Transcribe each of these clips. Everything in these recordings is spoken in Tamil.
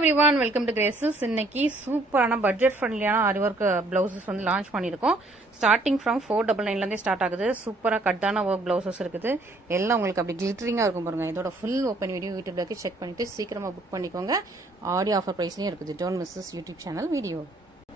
everyone, welcome to Graces. இன்னைக்கு சூப்பரான பட்ஜெட் ஃப்ரெண்ட்லியான ஆரி ஒர்க் பிளவுசஸ் வந்து லான்ச் பண்ணிருக்கோம். ஸ்டார்டிங் ஃப்ரம் 499 ல இருந்தே ஸ்டார்ட் ஆகுது. சூப்பரா கட்டான ஒர்க் பிளவுசஸ் இருக்குது. எல்லாம் உங்களுக்கு அப்படி கிளிட்டரிங்கா இருக்கும் பாருங்க. இதோட ஃபுல் ஓபன் வீடியோ யூடியூப்ல இருக்கு. செக் பண்ணிட்டு சீக்கிரமா புக் பண்ணிக்கோங்க. ஆடி ஆஃபர் பிரைஸ்லயும் இருக்குது. Don't miss this YouTube channel video.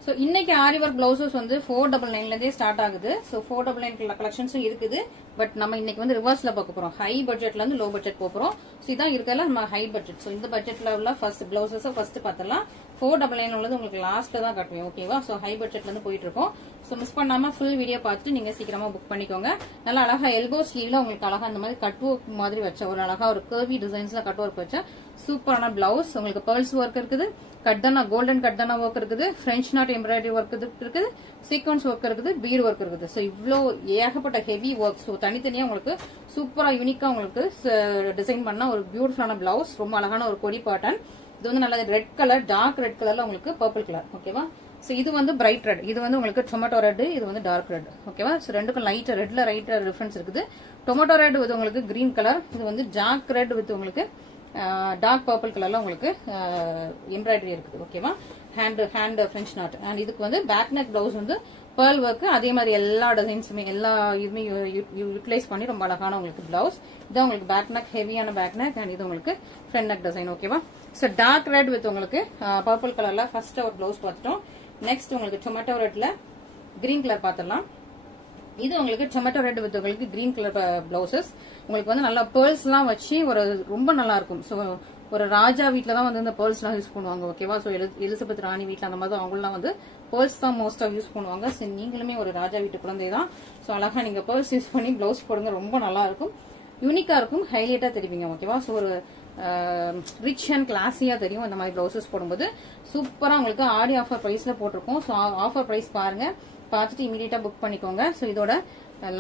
So இன்னைக்கு ஆரி ஒர்க் பிளவுசஸ் வந்து 499 ல இருந்தே ஸ்டார்ட் ஆகுது. சோ 499 கலெக்ஷன்ஸும் இருக்குது. பட் நம்ம இன்னைக்கு வந்து ரிவர்ஸ்ல பார்க்க போறோம். ஹை பட்ஜெட்ல இருந்து லோ பட்ஜெட் போறோம். சோ இதான் இருக்கல நம்ம ஹை பட்ஜெட். சோ இந்த பட்ஜெட்ல உள்ள ஃபர்ஸ்ட் பிளவுசஸ் ஃபர்ஸ்ட் பார்த்தலாம். 499 உள்ளது உங்களுக்கு லாஸ்ட்ல தான் காட்டுவேன். ஓகேவா? சோ ஹை பட்ஜெட்ல இருந்து போயிட்டு இருக்கோம். சோ மிஸ் பண்ணாம ஃபுல் வீடியோ பார்த்துட்டு நீங்க சீக்கிரமா புக் பண்ணிக்கோங்க. நல்லா அழகா எல்போ ஸ்லீவ்ல உங்களுக்கு அழகா இந்த மாதிரி கட் ஒர்க் மாதிரி வச்ச ஒரு அழகா ஒரு கர்வி டிசைன்ஸ்ல கட் ஒர்க் வச்ச சூப்பரான பிளவுஸ். உங்களுக்கு பெர்ல்ஸ் ஒர்க் இருக்குது, கட்டானா கோல்டன் கட்டானா ஒர்க் இருக்குது, பிரெஞ்ச் நாட் எம்ப்ராய்டரி ஒர்க் இருக்குது, சீக்வன்ஸ் ஒர்க் இருக்குது, பீட் ஒர்க் இருக்குது. சோ இவ்ளோ ஏகப்பட்ட ஹெவி ஒர்க். சோ தனித்தனியா உங்களுக்கு சூப்பரா யூனிக்கா உங்களுக்கு டிசைன் பண்ண ஒரு பியூட்டிஃபுல்லான பிளவுஸ். ரொம்ப அழகான ஒரு கொடி பாட்டன். இது வந்து நல்ல ரெட் கலர், டார்க் ரெட் கலர்ல உங்களுக்கு பர்பிள் கலர். ஓகேவா? சோ இது வந்து பிரைட் ரெட், இது வந்து உங்களுக்கு டொமேட்டோ ரெட், இது வந்து டார்க் ரெட். ஓகேவா? சோ ரெண்டுக்கும் லைட் ரெட்ல ரைட் டிஃபரன்ஸ் இருக்குது. டொமேட்டோ ரெட் வித் உங்களுக்கு கிரீன் கலர், இது வந்து டார்க் ரெட் வித் உங்களுக்கு டார்க் பர்பிள் கலர்ல உங்களுக்கு எம்ப்ராய்டரி இருக்குது. ஓகேவா? Hand French not. அண்ட் இதுக்கு வந்து பேக் நெக் பிளவுஸ் வந்து பேர்ல் ஒர்க். அதே மாதிரி எல்லா டிசைன்ஸுமே எல்லா இதுமே யூட்டிலைஸ் பண்ணி ரொம்ப அழகான உங்களுக்கு பிளவுஸ். இதான் உங்களுக்கு பேக் நெக், ஹெவியான பேக் நெக். அண்ட் இது உங்களுக்கு ஃப்ரண்ட் நெக் டிசைன். ஓகேவா? சோ டார்க் ரெட் வித் உங்களுக்கு பர்பிள் கலர்ல ஃபர்ஸ்ட் ஒரு பிளவுஸ் பார்த்துட்டோம். நெக்ஸ்ட் உங்களுக்கு டொமேட்டோ ரெட்ல கிரீன் கலர் பார்த்துடலாம். இது உங்களுக்கு டொமேட்டோ ரெட் வித் உங்களுக்கு கிரீன் கலர் பிளவுசஸ். உங்களுக்கு வந்து நல்லா பேர்ல்ஸ் எல்லாம் வச்சு ஒரு ரொம்ப நல்லா இருக்கும். சோ ஒரு ராஜா வீட்ல தான் வந்து இந்த பேர்ல்ஸ் எல்லாம் யூஸ் பண்ணுவாங்க. ஓகேவா? சோ எலிசபெத் ராணி வீட்ல அந்த மாதிரி அவங்களாம் வந்து பேர்ல்ஸ் தான் மோஸ்டா யூஸ் பண்ணுவாங்க. சோ நீங்களுமே ஒரு ராஜா வீட்டு குழந்தை தான். சோ அழகா நீங்க பேர்ல்ஸ் யூஸ் பண்ணி பிளவுஸ் போடுங்க. ரொம்ப நல்லா இருக்கும், யூனிக்கா இருக்கும், ஹைலைட்டா தெரிவிங்க. ஓகேவா? சோ ஒரு ரிச் அண்ட் கிளாஸியா தெரியும் இந்த மாதிரி பிளவுசஸ் போடும்போது. சூப்பரா உங்களுக்கு ஆடி ஆஃபர் பிரைஸ்ல போட்டிருக்கோம். சோ ஆஃபர் பிரைஸ் பாருங்க, பார்த்துட்டு இமீடியட்டா புக் பண்ணிக்கோங்க. சோ இதோட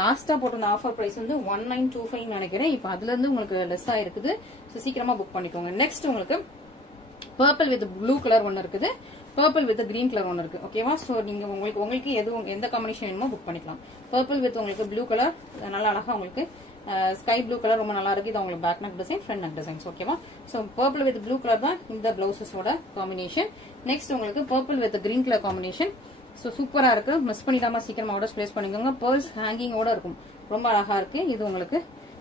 லாஸ்டா போட்டிருந்த ஆஃபர் பிரைஸ் வந்து 1925 நினைக்கிறேன். இப்ப அதுல இருந்து உங்களுக்கு லெஸ் ஆயிருக்குது. சோ சீக்கிரமா புக் பண்ணிக்கோங்க. நெக்ஸ்ட் உங்களுக்கு பர்பிள் வித் ப்ளூ கலர் ஒன்னு இருக்குது, பர்பிள் வித் கிரீன் கலர் ஒன்னு இருக்கு. ஓகேவா? சோ நீங்க உங்களுக்கு எந்த காம்பினேஷன் வேணுமோ புக் பண்ணிக்கலாம். பர்பிள் வித் உங்களுக்கு ப்ளூ கலர் நல்லா அழகா உங்களுக்கு ஸ்கை ப்ளூ கலர் ரொம்ப நல்லா இருக்கு. இது உங்களுக்கு back neck design, front neck designs. ஓகேவா? So purple with blue colour தான் இந்த பிளவுசஸோட காம்பினேஷன். நெக்ஸ்ட் உங்களுக்கு purple with green colour combination. So சூப்பரா இருக்கு, மிஸ் பண்ணிடாம சீக்கிரமா ஆர்டர்ஸ் பிளேஸ் பண்ணிக்கோங்க. பேர்ல்ஸ் ஹேங்கிங்கோட இருக்கும், ரொம்ப அழகா இருக்கு. இது உங்களுக்கு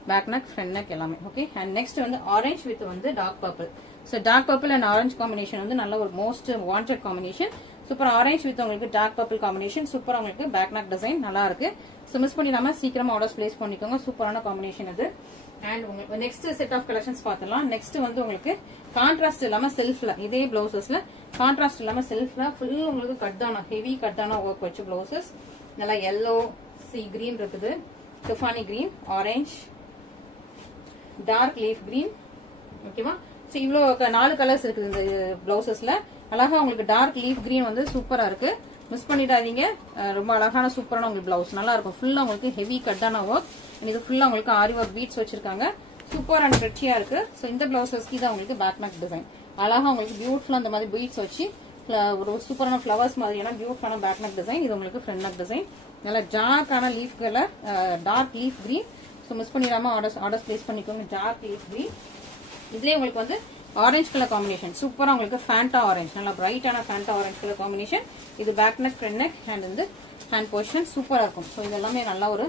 பேக் நெக், ஃப்ரண்ட் நெக் எல்லாமே. ஓகே. அண்ட் நெக்ஸ்ட் வந்து ஆரஞ்சு வித் வந்து dark purple. So dark purple and orange combination வந்து நல்ல ஒரு most wanted combination. Super orange with உங்களுக்கு டார்க் பர்பிள் காம்பினேஷன். சூப்பரா உங்களுக்கு பேக் நெக் டிசைன் நல்லா இருக்கு. சோ மிஸ் பண்ணிடாம சீக்கிரமா ஆர்டர்ஸ் பிளேஸ் பண்ணிக்கோங்க. சூப்பரான காம்பினேஷன் இது. அண்ட் உங்களுக்கு நெக்ஸ்ட் செட் ஆஃப் கலெக்ஷன்ஸ் பார்த்தலாம். நெக்ஸ்ட் வந்து உங்களுக்கு கான்ட்ராஸ்ட் இல்லாம செல்ஃப்ல, இதே பிளவுசஸ்ல கான்ட்ராஸ்ட் இல்லாம செல்ஃப்ல ஃபுல் உங்களுக்கு கட்டான ஹெவி கட்டான ஒர்க் வச்சு பிளவுசஸ். நல்லா எல்லோ, சி கிரீன் இருக்குது, Tiffany green, orange, dark leaf green. ஓகேவா? சோ இவ்ளோ 4 கலர்ஸ் இருக்குது இந்த பிளவுசஸ்ல. அழகா உங்களுக்கு டார்க் லீஃப் கிரீன் வந்து சூப்பரா இருக்கு, மிஸ் பண்ணிடாதீங்க. ரொம்ப அழகான சூப்பரான உங்களுக்கு பிளவுஸ் நல்லா இருக்கும். ஃபுல்லா உங்களுக்கு ஹெவி கட்டான ஒர்க். இது ஃபுல்லா உங்களுக்கு ஆரி ஒர்க் பீட்ஸ் வச்சிருக்காங்க. சூப்பர் அண்ட் பிரெச்சியா இருக்கு. சோ இந்த பிளவுசஸ்க்கு தான் உங்களுக்கு பேக் நெக் டிசைன். அழகா உங்களுக்கு பியூட்டிஃபுல்லா அந்த மாதிரி பீட்ஸ் வச்சு ஒரு சூப்பரான ஃபிளவர்ஸ் மாதிரியான பியூட்டிஃபுல்லான பேக் நெக் டிசைன். இது உங்களுக்கு ஃப்ரண்ட் நெக் டிசைன். நல்லா டார்க்கான leaf colour, dark leaf green. So miss பண்ணிடாம ஆர்டர்ஸ் பிளேஸ் பண்ணிக்கோங்க. Dark leaf green. இதுலயே உங்களுக்கு வந்து ஆரஞ்சு கலர் காம்பினேஷன் சூப்பரா உங்களுக்கு ஃபேண்டா ஆரஞ்சு, நல்லா பிரைட்டான ஃபேண்டா ஆரஞ்சு கலர் காம்பினேஷன். இது back neck, front neck, and வந்து ஹேண்ட் போர்ஷன் சூப்பரா இருக்கும். சோ இது எல்லாமே நல்லா ஒரு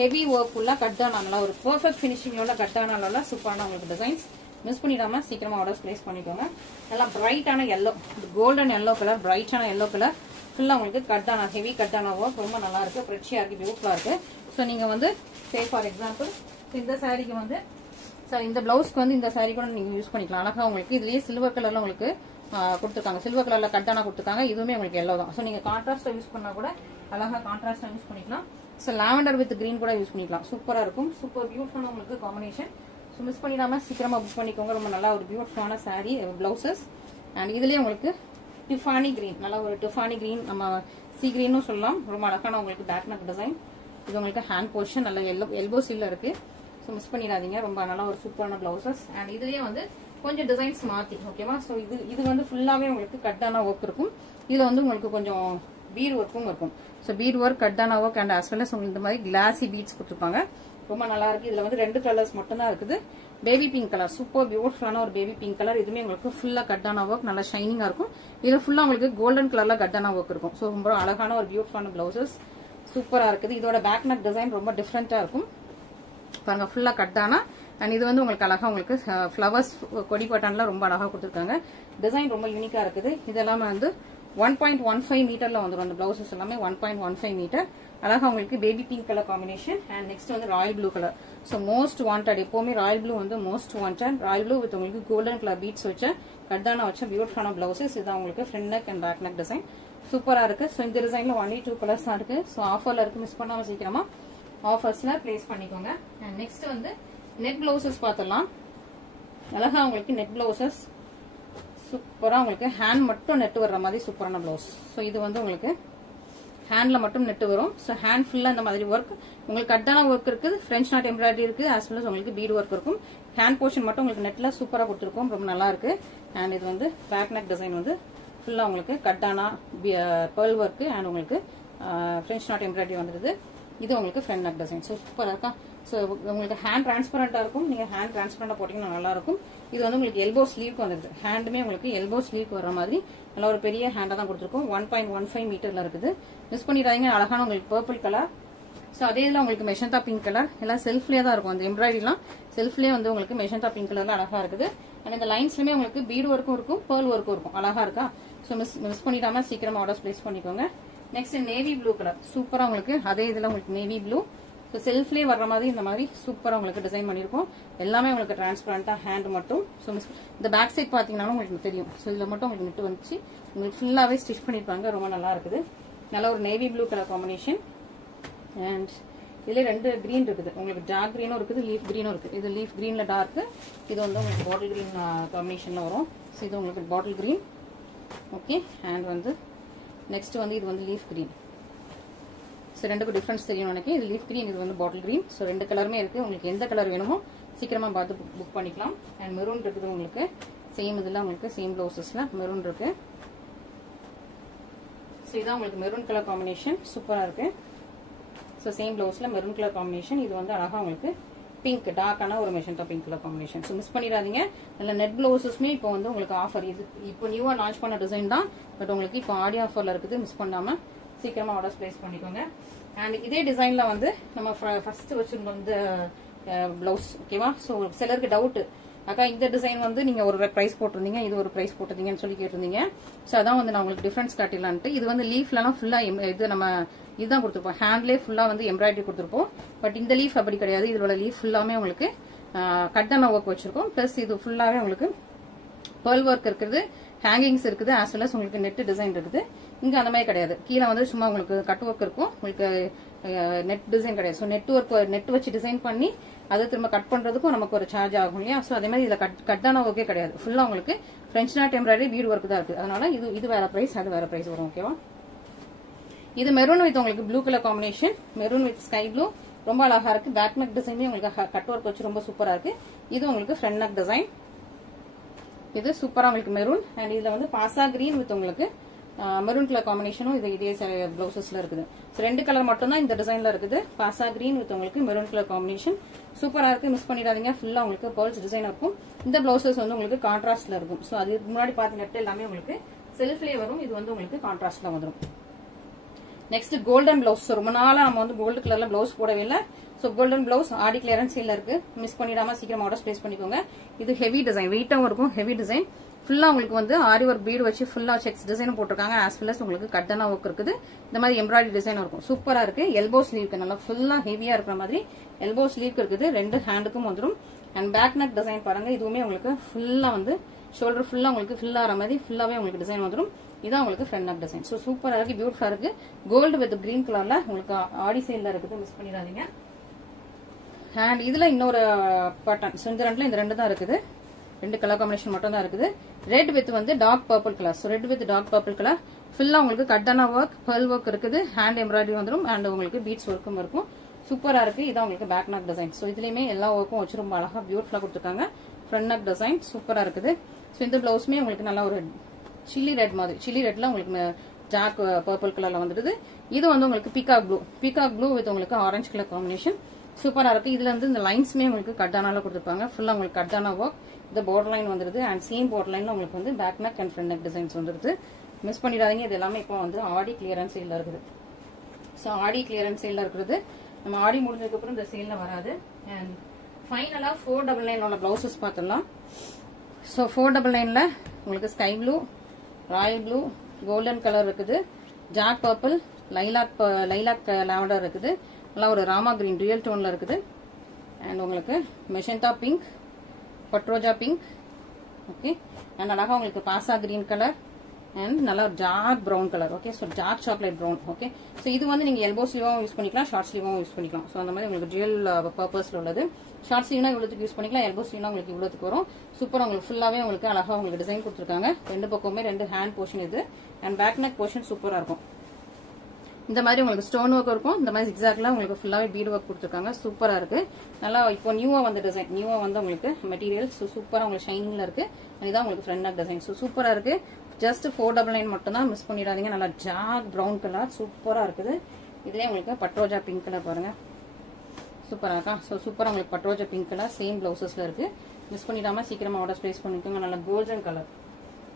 ஹெவி ஒர்க் உள்ள கட்டான, நல்லா ஒரு பெர்ஃபெக்ட் பினிஷிங்கோட கட்டான சூப்பரான உங்களுக்கு டிசைன்ஸ். மிஸ் பண்ணிடாம சீக்கிரமா ஆர்டர்ஸ் பிளேஸ் பண்ணிக்கோங்க. நல்லா பிரைட்டான எல்லோ, கோல்டன் எல்லோ கலர், பிரைட்டான எல்லோ கலர், ஃபுல்லா உங்களுக்கு கட்டான ஹெவி கட்டான ஒர்க் ரொம்ப நல்லா இருக்கு, பிரெச்சியா இருக்கு, பியூட்டிஃபுல்லா இருக்கு. சோ நீங்க வந்து சே ஃபார் எக்ஸாம்பிள் இந்த சாரிக்கு வந்து இந்த பிளவுஸ்க்கு வந்து இந்த சாரி கூட நீங்க யூஸ் பண்ணிக்கலாம். அழகா உங்களுக்கு இதுலயே சில்வர் கலர்ல உங்களுக்கு கொடுத்துருக்காங்க, சில்வர் கலர்ல கட்டானா கொடுத்துருக்காங்க. இதுவுமே உங்களுக்கு எல்லோ தான். சோ நீங்க கான்ட்ராஸ்டா யூஸ் பண்ணா கூட அழகா கான்ட்ராஸ்டா யூஸ் பண்ணிக்கலாம். சோ லாவெண்டர் வித் கிரீன் கூட யூஸ் பண்ணிக்கலாம். சூப்பரா இருக்கும், சூப்பர் பியூட்டிஃபுல்லான உங்களுக்கு காம்பினேஷன். ஸோ மிஸ் பண்ணிடாம சீக்கிரமா புக் பண்ணிக்கோங்க. ரொம்ப நல்லா ஒரு பியூட்டிஃபுல்லான சாரி பிளவுசஸ். அண்ட் இதுலயே உங்களுக்கு டிஃபானி கிரீன், நல்லா ஒரு டிஃபானி கிரீன், நம்ம சி கிரீனும் சொல்லலாம். ரொம்ப அழகான உங்களுக்கு பேக் நெக் டிசைன். இது உங்களுக்கு ஹேண்ட் போர்ஷன் நல்ல எல்போ சீல்ல இருக்கு. ஸோ மிஸ் பண்ணிடாதீங்க, ரொம்ப நல்லா ஒரு சூப்பரான பிளவுசஸ். அண்ட் இதுலயே வந்து கொஞ்சம் டிசைன்ஸ் மாத்தி. ஓகேவா? ஸோ இது வந்து ஃபுல்லாவே உங்களுக்கு கட்டான ஒர்க் இருக்கும். இதுல வந்து உங்களுக்கு கொஞ்சம் பீட் ஒர்க்கும் இருக்கும். ஸோ பீட் ஒர்க், கட்டான work, and as well as உங்களுக்கு இந்த மாதிரி கிளாசி பீட்ஸ் கொடுத்துருப்பாங்க. ரொம்ப நல்லா இருக்கு. இதுல வந்து 2 கலர்ஸ் மட்டும் தான் இருக்குது. பேபி பிங்க் கலர், சூப்பர் பியூட்டிஃபுல்லான ஒரு பேபி பிங்க் கலர். இதுமே உங்களுக்கு ஃபுல்லா கட்டான ஒர்க், நல்லா ஷைனிங்கா இருக்கும். இதுல ஃபுல்லா உங்களுக்கு கோல்டன் கலர்ல கட்டான ஒர்க் இருக்கும். ஸோ ரொம்ப அழகான ஒரு பியூட்டிஃபுல்லான பிளவுசஸ், சூப்பரா இருக்குது. இதோட பேக் நெக் டிசைன் ரொம்ப டிஃப்ரெண்டா இருக்கும் பாருங்க, ஃபுல்லா கட்டானா. அண்ட் இது வந்து உங்களுக்கு அழகா உங்களுக்கு ஃபிளவர்ஸ் கொடி பட்டான்ல ரொம்ப அழகா கொடுத்துருக்காங்க. டிசைன் ரொம்ப யூனிக்கா இருக்குது. இதெல்லாம் வந்து 1.15 மீட்டர்ல வந்துடும். அந்த பிளவுசஸ் எல்லாமே 1.15 மீட்டர். அழகா உங்களுக்கு baby pink colour combination. And next வந்து royal blue colour. So most wanted, எப்பவுமே ராயல் ப்ளூ வந்து most wanted. Royal blue with உங்களுக்கு கோல்டன் கலர் பீட்ஸ் வச்ச கட்டான வச்ச பியூட்டிஃபுல்லான பிளவுசஸ். இதுதான் உங்களுக்கு front neck and back neck design, சூப்பரா இருக்கு. ஸோ இந்த டிசைன்ல ஒன்லி 2 கலர்ஸ் தான் இருக்கு. ஸோ ஆஃபர்ல இருக்கு, மிஸ் பண்ணாம சீக்கிரமா ஆஃபர்ஸ்ல பிளேஸ் பண்ணிக்கோங்க. அண்ட் நெக்ஸ்ட் வந்து நெட் பிளவுசஸ் பார்த்துடலாம். அழகா உங்களுக்கு நெட் பிளவுசஸ் சூப்பரா உங்களுக்கு ஹேண்ட் மட்டும் நெட் வர்ற மாதிரி சூப்பரான பிளவுஸ். ஸோ இது வந்து உங்களுக்கு ஹேண்ட்ல மட்டும் நெட் வரும். ஸோ ஹேண்ட் ஃபுல்லா இந்த மாதிரி ஒர்க் உங்களுக்கு கட்டான ஒர்க் இருக்குது, பிரெஞ்ச் நாட் எம்ப்ராய்டரி இருக்கு, ஆஸ் வெல் அஸ் உங்களுக்கு பீட் ஒர்க் இருக்கும். ஹேண்ட் போர்ஷன் மட்டும் உங்களுக்கு நெட்ல சூப்பரா கொடுத்துருக்கும், ரொம்ப நல்லா இருக்கு. அண்ட் இது வந்து பேக் நெக் டிசைன் வந்து ஃபுல்லா உங்களுக்கு கட்டானா பேர்ல் ஒர்க் அண்ட் உங்களுக்கு பிரெஞ்ச் நாட் எம்ப்ராய்டரி வந்துருது. இது உங்களுக்கு ஃப்ரண்ட் நெக் டிசைன். ஸோ சூப்பரா இருக்கா. ஸோ உங்களுக்கு ஹேண்ட் டிரான்ஸ்பரண்டா இருக்கும், நீங்க ஹேண்ட் டிரான்ஸ்பரண்டா போட்டீங்கன்னா நல்லா இருக்கும். இது வந்து உங்களுக்கு எல்போ ஸ்லீவ்க்கு வந்துருது. ஹேண்டுமே உங்களுக்கு எல்போ ஸ்லீவ்க்கு வர மாதிரி நல்ல ஒரு பெரிய ஹேண்டா தான் கொடுத்துருக்கோம். 1.15 மீட்டர்ல இருக்குது. மிஸ் பண்ணிடாதீங்க. அழகான உங்களுக்கு பர்பிள் கலர். ஸோ அதே இதில் உங்களுக்கு மெஷந்தா பிங்க் கலர், எல்லாம் செல்ஃப்லேயே தான் இருக்கும். அந்த எம்ப்ராய்டரிலாம் செல்ஃப்லேயே வந்து உங்களுக்கு மெஷந்தா பிங்க் கலர்ல அழகா இருக்குது. அண்ட் இந்த லைன்ஸ்லயுமே உங்களுக்கு பீட் ஒர்க்கும் இருக்கும், பேர்ல் ஒர்க்கும் இருக்கும். அழகா இருக்கா. ஸோ மிஸ் பண்ணிடாம சீக்கிரமா ஆர்டர்ஸ் பிளேஸ் பண்ணிக்கோங்க. நெக்ஸ்ட் நேவி ப்ளூ கலர், சூப்பரா உங்களுக்கு அதே இதுல உங்களுக்கு நேவி ப்ளூ. ஸோ செல்ஃப்லேயே வர்ற மாதிரி இந்த மாதிரி சூப்பரா உங்களுக்கு டிசைன் பண்ணிருக்கோம். எல்லாமே உங்களுக்கு டிரான்ஸ்பரண்டா ஹேண்ட் மட்டும். ஸோ இந்த பேக் சைட் பாத்தீங்கன்னா உங்களுக்கு தெரியும். ஸோ இதுல மட்டும் உங்களுக்கு நெட் வந்துச்சு, உங்களுக்கு ஃபுல்லாவே ஸ்டிச் பண்ணிருப்பாங்க. ரொம்ப நல்லா இருக்குது. நல்ல ஒரு navy blue colour combination. And இதுல 2 கிரீன் இருக்குது. உங்களுக்கு டார்க் கிரீனும் இருக்குது, லீஃப் கிரீனும் இருக்கு. இது லீஃப் கிரீன்ல டார்க், இது வந்து உங்களுக்கு பாட்டில் கிரீன் காம்பினேஷன்ல வரும். ஸோ இது உங்களுக்கு பாட்டில் கிரீன். ஓகே. அண்ட் வந்து நெக்ஸ்ட் வந்து இது வந்து லீஃப் கிரீன். ஸோ ரெண்டுக்கும் டிஃபரன்ஸ் தெரியும் எனக்கு. இது லீஃப் கிரீன், இது வந்து பாட்டில் கிரீன். ஸோ 2 கலருமே இருக்கு. உங்களுக்கு எந்த கலர் வேணுமோ சீக்கிரமா பார்த்து புக் பண்ணிக்கலாம். அண்ட் மெரூன் இருக்குது உங்களுக்கு. சேம் இதுல உங்களுக்கு சேம் பிளவுசஸ்ல மெரூன் இருக்கு. ஸோ இதான் உங்களுக்கு மெரூன் கலர் காம்பினேஷன், சூப்பரா இருக்கு. ஸோ சேம் பிளவுஸ்ல மெரூன் கலர் காம்பினேஷன். இது வந்து அழகா உங்களுக்கு பிங்க், டார்க்கான ஒரு magenta pink colour combination. So miss பண்ணிடாதீங்க. நல்ல நெட் பிளவுசஸ்மே இப்போ வந்து உங்களுக்கு ஆஃபர். இது இப்போ நியூவா லான்ச் பண்ண டிசைன் தான், பட் உங்களுக்கு இப்போ ஆடி ஆஃபர்ல இருக்குது. மிஸ் பண்ணாம சீக்கிரமா ஆர்டர்ஸ் பிளேஸ் பண்ணிக்கோங்க. அண்ட் இதே டிசைன்ல வந்து நம்ம ஃபர்ஸ்ட் வச்சிருந்தோம் இந்த பிளவுஸ். ஓகேவா. ஸோ சிலருக்கு டவுட், அக்கா இந்த டிசைன் வந்து நீங்க ஒரு பிரைஸ் போட்டிருந்தீங்க, இது ஒரு பிரைஸ் போட்டிருந்தீங்கன்னு சொல்லி கேட்டிருந்தீங்க. ஸோ அதான் வந்து நான் உங்களுக்கு டிஃபரன்ஸ் காட்டிடலான்ட்டு. இது வந்து லீஃப்லாம் ஃபுல்லா இது நம்ம இதுதான் கொடுத்துருப்போம், ஹேண்ட்லேயே ஃபுல்லா வந்து எம்ப்ராய்டரி கொடுத்துருப்போம். பட் இந்த லீஃப் அப்படி கிடையாது. இதோட லீஃப் ஃபுல்லாமே உங்களுக்கு கட்டான ஒர்க் வச்சிருக்கோம். பிளஸ் இது ஃபுல்லாவே உங்களுக்கு பேர்ல் ஒர்க் இருக்குது, ஹேங்கிங்ஸ் இருக்குது, ஆஸ் வெல் அஸ் உங்களுக்கு நெட் டிசைன் இருக்குது. இங்க அந்த மாதிரி கிடையாது. கீழே வந்து சும்மா உங்களுக்கு கட் ஒர்க் இருக்கும், உங்களுக்கு நெட் டிசைன் கிடையாது. ஸோ நெட் ஒர்க் நெட் வச்சு டிசைன் பண்ணி அதை திரும்ப கட் பண்றதுக்கும் நமக்கு ஒரு சார்ஜ் ஆகும் இல்லையா. ஸோ அதே மாதிரி இதுல கட்டான ஒர்க்கே கிடையாது. ஃபுல்லா உங்களுக்கு French not embroidery beat work தான் இருக்கு. அதனால இது வேற பிரைஸ், அது வேற பிரைஸ் வரும். ஓகேவா. இது மெரூன் வித் உங்களுக்கு blue colour combination, maroon with sky blue, ரொம்ப அழகா இருக்கு. பேக் நெக் டிசைனே உங்களுக்கு கட் ஒர்க் வச்சு ரொம்ப சூப்பரா இருக்கு. இது உங்களுக்கு ஃப்ரண்ட் நெக் டிசைன். இது சூப்பரா உங்களுக்கு மெரூன். அண்ட் இதுல வந்து பாசா கிரீன் வித் உங்களுக்கு மெரூன் கலர் காம்பினேஷனும் இதே பிளவுசஸ்ல இருக்குது. ஸோ 2 கலர் மட்டும் தான் இந்த டிசைன்ல இருக்குது. பாசா கிரீன் வித் உங்களுக்கு மெரூன் கலர் காம்பினேஷன் சூப்பரா இருக்கு. மிஸ் பண்ணிடாதீங்க. ஃபுல்லா உங்களுக்கு பேர்ல்ஸ் டிசைன் இருக்கும். இந்த பிளவுசஸ் வந்து உங்களுக்கு கான்ட்ராஸ்ட்ல இருக்கும். ஸோ அதுக்கு முன்னாடி பார்த்த நெட் எல்லாமே உங்களுக்கு செல்ஃப்லேயே வரும். இது வந்து உங்களுக்கு கான்ட்ராஸ்ட்ல வந்துடும். Next golden blouse. ரொம்ப நாளா நம்ம வந்து கோல்டு கலர்ல பிளவுஸ் போடவே இல்லை. ஸோ கோல்டன் பிளவுஸ் ஆடி கிளியரன்ஸ் சேல்ல இருக்கு. மிஸ் பண்ணிடாம சீக்கிரம் ஆர்டர்ஸ் பிளேஸ் பண்ணிக்கோங்க. இது ஹெவி டிசைன், வெயிட்டாவும் இருக்கும், ஹெவி டிசைன். ஃபுல்லா உங்களுக்கு வந்து ஆரி ஒர்க் பீடு வச்சு ஃபுல்லா செக்ஸ் டிசைனும் போட்டிருக்காங்க. ஆஸ் வெல் அஸ் உங்களுக்கு கட்டனா ஒர்க் இருக்குது. இந்த மாதிரி எம்ப்ராய்டரி டிசைன் இருக்கும். சூப்பரா இருக்கு. எல்போ ஸ்லீவ்க்கு நல்லா ஃபுல்லா ஹெவியா இருக்கிற மாதிரி எல்போ ஸ்லீவ்க்கு இருக்குது. 2 ஹேண்டுக்கும் வந்துடும். அண்ட் பேக் நெக் டிசைன் பாருங்க. இதுவுமே உங்களுக்கு ஃபுல்லா வந்து ஷோல்டர் ஃபுல்லா உங்களுக்கு ஃபில் ஆகிற மாதிரி ஃபுல்லாவே உங்களுக்கு டிசைன் வந்துடும். இதான் உங்களுக்கு ஃப்ரண்ட் நெக் டிசைன். ஸோ சூப்பரா இருக்கு, பியூட்டிஃபுல்லா இருக்கு. கோல்டு வித் கிரீன் கலர்ல உங்களுக்கு ஆடி சேல்ல இருக்குது. மிஸ் பண்ணிடாதீங்க. அண்ட் இதுல இன்னொரு பேட்டர்ன். ஸோ இந்த ரெண்டுல இந்த 2 தான் இருக்குது. 2 கலர் காம்பினேஷன் மட்டும் தான் இருக்குது. ரெட் வித் வந்து dark purple colour. So red with dark purple colour ஃபுல்லா உங்களுக்கு கட்டானா ஒர்க், பேர்ல் ஒர்க் இருக்குது, ஹேண்ட் எம்ப்ராய்டரி வந்துடும். அண்ட் உங்களுக்கு பீட்ஸ் ஒர்க்கும் இருக்கும். சூப்பரா இருக்கு. இதான் உங்களுக்கு பேக் நெக் டிசைன். ஸோ இதுலயுமே எல்லா ஒர்க்கும் வச்சு ரொம்ப அழகா பியூட்டிஃபுல்லா கொடுத்துருக்காங்க. ஃப்ரண்ட் நெக் டிசைன் சூப்பரா இருக்குது. ஸோ இந்த பிளவுஸ்மே உங்களுக்கு நல்ல ஒரு சில்லி ரெட் மாதிரி, சில்லி ரெட்ல உங்களுக்கு டார்க் பர்பிள் கலர்ல வந்துடுது. இது வந்து உங்களுக்கு peacock blue, peacock blue with உங்களுக்கு ஆரஞ்சு கலர் காம்பினேஷன். சூப்பரா இருக்கு. இதுல இருந்து இந்த லைன்ஸ்மே உங்களுக்கு கட்டானால கொடுத்துருப்பாங்க. ஃபுல்லா உங்களுக்கு கட்டான ஒர்க். இந்த border லைன் வந்துருது அண்ட் சேம் border லைன்ல உங்களுக்கு வந்து back neck and front neck designs வந்துருது. மிஸ் பண்ணிடாதீங்க. இது எல்லாமே இப்போ வந்து ஆடி கிளியரன்ஸ் சேல்ல இருக்குது. ஸோ ஆடி கிளியரன்ஸ் சேல்ல இருக்கிறது. நம்ம ஆடி முடிஞ்சதுக்கு அப்புறம் இந்த சேல்ல வராது. அண்ட் ஃபைனலா 499 பிளவுசஸ் பார்த்துடலாம். ஸோ 499ல உங்களுக்கு sky blue, Royal blue, golden colour இருக்குது, ஜாக் பர்பிள், லைலாக் லாவெண்டர் இருக்குது, நல்லா ஒரு ராமா கிரீன் ரியல் டோன்ல இருக்குது. அண்ட் உங்களுக்கு மெஜந்தா பிங்க், பட்ரோஜா பிங்க், ஓகே. அண்ட் அழகா உங்களுக்கு பாசா கிரீன் கலர் அண்ட் நல்லா dark brown colour, okay. So dark chocolate brown, okay. So இது வந்து நீங்க எல்போ ஸ்லீவாவும் யூஸ் பண்ணிக்கலாம், ஷார்ட் ஸ்லீவாவும் யூஸ் பண்ணிக்கலாம். ஸோ அந்த மாதிரி உங்களுக்கு ரியல் பர்பஸ்ல உள்ளது. ஷார்ட் ஸ்லீவ்னா இவ்வளவுக்கு யூஸ் பண்ணிக்கலாம், எல்போ ஸ்லீவ்னா உங்களுக்கு இவ்வளவுக்கு வரும். சூப்பரா உங்களுக்கு ஃபுல்லாவே உங்களுக்கு அழகா உங்களுக்கு டிசைன் கொடுத்துருக்காங்க. ரெண்டு பக்கமே ரெண்டு ஹேண்ட் போர்ஷன் இது அண்ட் பேக் நெக் போர்ஷன் சூப்பரா இருக்கும். இந்த மாதிரி உங்களுக்கு ஸ்டோன் ஒர்க் இருக்கும். இந்த மாதிரி ஜிக்ஸாக்ல உங்களுக்கு ஃபுல்லாவே பீட் ஒர்க் கொடுத்துருக்காங்க. சூப்பரா இருக்கு. நல்லா இப்போ நியூவா வந்த டிசைன், நியூவா வந்து உங்களுக்கு மெட்டீரியல் சூப்பரா உங்களுக்கு ஷைனிங்ல இருக்கு. இதுதான் உங்களுக்கு ஃப்ரண்ட் நெக் டிசைன். சூப்பரா இருக்கு. ஜஸ்ட் 499 மட்டும் தான், மிஸ் பண்ணிடாதீங்க. நல்லா டார்க் ப்ரௌன் கலர் சூப்பரா இருக்குது. இதுலயே உங்களுக்கு பட்ரோஜா பிங்க் கலர் பாருங்க, சூப்பரா இருக்கா. ஸோ சூப்பரா உங்களுக்கு பட்ரோஜா பிங்க் கலர் சேம் பிளவுசஸ்ல இருக்கு. மிஸ் பண்ணிடாம சீக்கிரமா ஆர்டர் பிளேஸ் பண்ணிக்கோங்க. நல்லா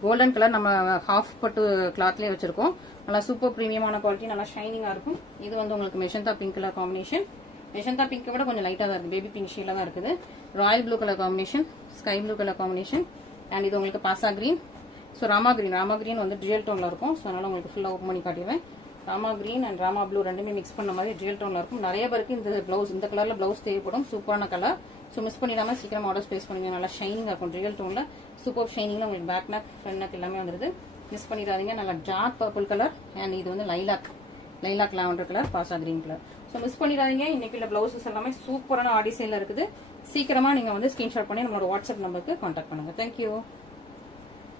கோல்டன் கலர் நம்ம ஹாஃப் பட்டு கிளாத்லயே வச்சிருக்கோம். நல்லா சூப்பர் பிரீமியமான குவாலிட்டி, நல்லா ஷைனிங்கா இருக்கும். இது வந்து உங்களுக்கு magenta pink colour combination. Magenta pink விட கொஞ்சம் லைட்டா தான் இருக்கு, பேபி பிங்க் ஷேட்ல தான் இருக்குது. Royal blue colour combination, sky blue colour combination and இது உங்களுக்கு பாசா கிரீன். ஸோ ராமா கிரீன் வந்து ரியல் டோன்ல இருக்கும். ஸோ அதனால உங்களுக்கு ஃபுல்லா ஓப்பன் பண்ணி காட்டிடுவேன். Rama green and Rama blue ரெண்டுமே மிக்ஸ் பண்ண மாதிரி ரியல் டோன்ல இருக்கும். நிறைய பேருக்கு இந்த பிளவுஸ் இந்த கலர்ல பிளவுஸ் தேவைப்படும். சூப்பரான கலர். ஸோ மிஸ் பண்ணிடாம சீக்கிரம் ஆர்டர் பிளேஸ் பண்ணுங்க. நல்லா ஷைனிங்கா இருக்கும் ரியல் டோன்ல. சூப்பர் ஷைனிங்ல உங்களுக்கு பேக் நெக் ஃப்ரண்ட் நெக் எல்லாமே வந்துருது. மிஸ் பண்ணிடாதீங்க. நல்லா டார்க் பர்பிள் கலர் அண்ட் இது வந்து லைலாக் லாவெண்டர் கலர், பாசா கிரீன் கலர். ஸோ மிஸ் பண்ணிடாதீங்க. இன்னைக்கு உள்ள பிளவுசஸ் எல்லாமே சூப்பரான ஆடி சேல்ல இருக்குது. சீக்கிரமா நீங்க வந்து ஸ்கிரீன்ஷாட் பண்ணி நம்மளோட வாட்ஸ்அப் நம்பருக்கு கான்டாக்ட் பண்ணுங்க. தேங்க்யூ.